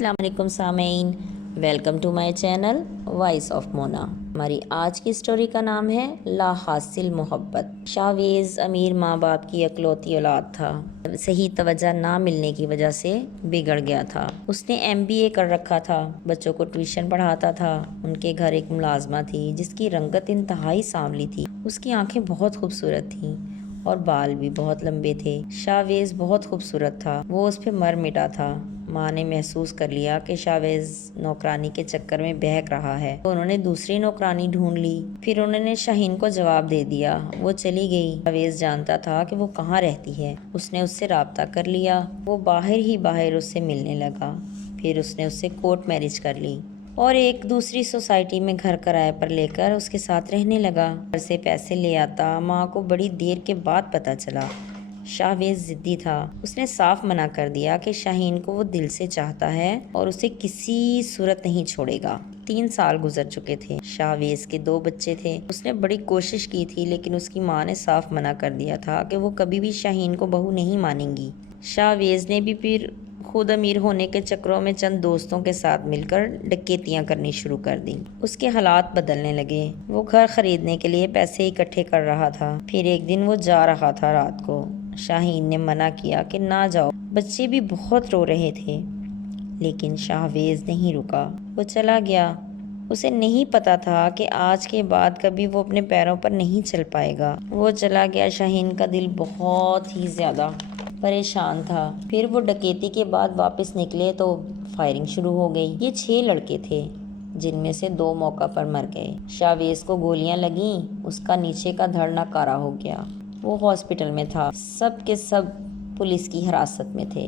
السلام علیکم سامعین، welcome to my channel voice of Mona. ہماری آج کی سٹوری کا نام ہے لا حاصل محبت۔ شاویز امیر ماں باپ کی اکلوتی اولاد تھا۔ صحیح توجہ نہ ملنے کی وجہ سے بگڑ گیا تھا۔ اس نے MBA کر رکھا تھا، بچوں کو ٹیوشن پڑھاتا تھا۔ ان کے گھر ایک ملازمہ تھی جس کی رنگت انتہائی سانولی تھی۔ اس کی آنکھیں بہت خوبصورت تھیں اور بال بھی بہت لمبے تھے۔ شاویز بہت خوبصورت تھا، وہ اس پہ مر مٹا تھا۔ ماں نے محسوس کر لیا کہ شاویز نوکرانی کے چکر میں بہک رہا ہے تو انہوں نے دوسری نوکرانی ڈھونڈ لی۔ پھر انہوں نے شاہین کو جواب دے دیا، وہ چلی گئی۔ شاویز جانتا تھا کہ وہ کہاں رہتی ہے۔ اس نے اس سے رابطہ کر لیا، وہ باہر ہی باہر اس سے ملنے لگا۔ پھر اس نے اس سے کورٹ میرج کر لی اور ایک دوسری سوسائٹی میں گھر کرائے پر لے کر اس کے ساتھ رہنے لگا۔ گھر سے پیسے لے آتا۔ ماں کو بڑی دیر کے بعد پتہ چلا۔ شاویز ضدی تھا، اس نے صاف منع کر دیا کہ شاہین کو وہ دل سے چاہتا ہے اور اسے کسی صورت نہیں چھوڑے گا۔ 3 سال گزر چکے تھے۔ شاویز کے 2 بچے تھے۔ اس نے بڑی کوشش کی تھی لیکن اس کی ماں نے صاف منع کر دیا تھا کہ وہ کبھی بھی شاہین کو بہو نہیں مانیں گی۔ شاویز نے بھی پھر خود امیر ہونے کے چکروں میں چند دوستوں کے ساتھ مل کر ڈکیتیاں کرنی شروع کر دیں۔ اس کے حالات بدلنے لگے۔ وہ گھر خریدنے کے لیے پیسے اکٹھے کر رہا تھا۔ پھر ایک دن وہ جا رہا تھا رات کو۔ شاہین نے منع کیا کہ نہ جاؤ، بچے بھی بہت رو رہے تھے، لیکن شاویز نہیں رکا۔ وہ چلا گیا۔ اسے نہیں پتا تھا کہ آج کے بعد کبھی وہ اپنے پیروں پر نہیں چل پائے گا۔ وہ چلا گیا۔ شاہین کا دل بہت ہی زیادہ پریشان تھا۔ پھر وہ ڈکیتی کے بعد واپس نکلے تو فائرنگ شروع ہو گئی۔ یہ 6 لڑکے تھے جن میں سے 2 موقع پر مر گئے۔ شاویز کو گولیاں لگیں، اس کا نیچے کا دھڑ کارا ہو گیا۔ وہ ہاسپٹل میں تھا۔ سب کے سب پولیس کی حراست میں تھے۔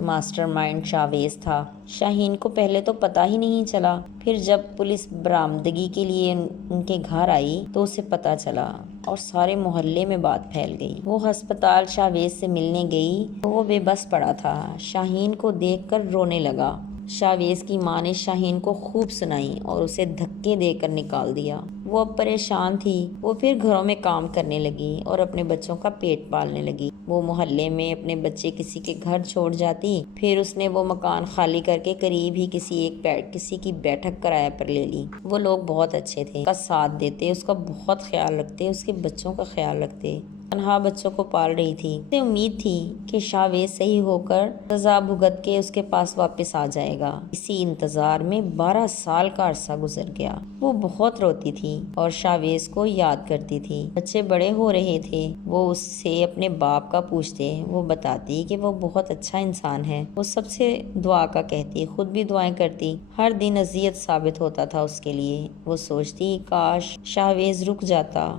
ماسٹر مائنڈ شاویز تھا۔ شاہین کو پہلے تو پتہ ہی نہیں چلا۔ پھر جب پولیس برآمدگی کے لیے ان کے گھر آئی تو اسے پتہ چلا اور سارے محلے میں بات پھیل گئی۔ وہ ہسپتال شاویز سے ملنے گئی تو وہ بے بس پڑا تھا۔ شاہین کو دیکھ کر رونے لگا۔ شاویز کی ماں نے شاہین کو خوب سنائی اور اسے دھکے دے کر نکال دیا۔ وہ اب پریشان تھی۔ وہ پھر گھروں میں کام کرنے لگی اور اپنے بچوں کا پیٹ پالنے لگی۔ وہ محلے میں اپنے بچے کسی کے گھر چھوڑ جاتی۔ پھر اس نے وہ مکان خالی کر کے قریب ہی کسی کی بیٹھک کرایہ پر لے لی۔ وہ لوگ بہت اچھے تھے، اس کا ساتھ دیتے، اس کا بہت خیال رکھتے، اس کے بچوں کا خیال رکھتے۔ تنہا بچوں کو پال رہی تھی۔ اسے امید تھی کہ شاویز صحیح ہو کر سزا بھگت کے اس کے پاس واپس آ جائے گا۔ اسی انتظار میں 12 سال کا عرصہ گزر گیا۔ وہ بہت روتی تھی اور شاویز کو یاد کرتی تھی۔ بچے بڑے ہو رہے تھے۔ وہ اس سے اپنے باپ کا پوچھتے، وہ بتاتی کہ وہ بہت اچھا انسان ہے۔ وہ سب سے دعا کا کہتی، خود بھی دعائیں کرتی۔ ہر دن اذیت ثابت ہوتا تھا اس کے لیے۔ وہ سوچتی کاش شاویز رک جاتا۔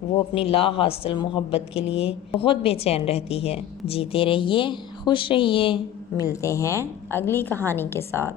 وہ اپنی لا حاصل محبت کے لیے بہت بے چین رہتی ہے۔ جیتے رہیے، خوش رہیے۔ ملتے ہیں اگلی کہانی کے ساتھ۔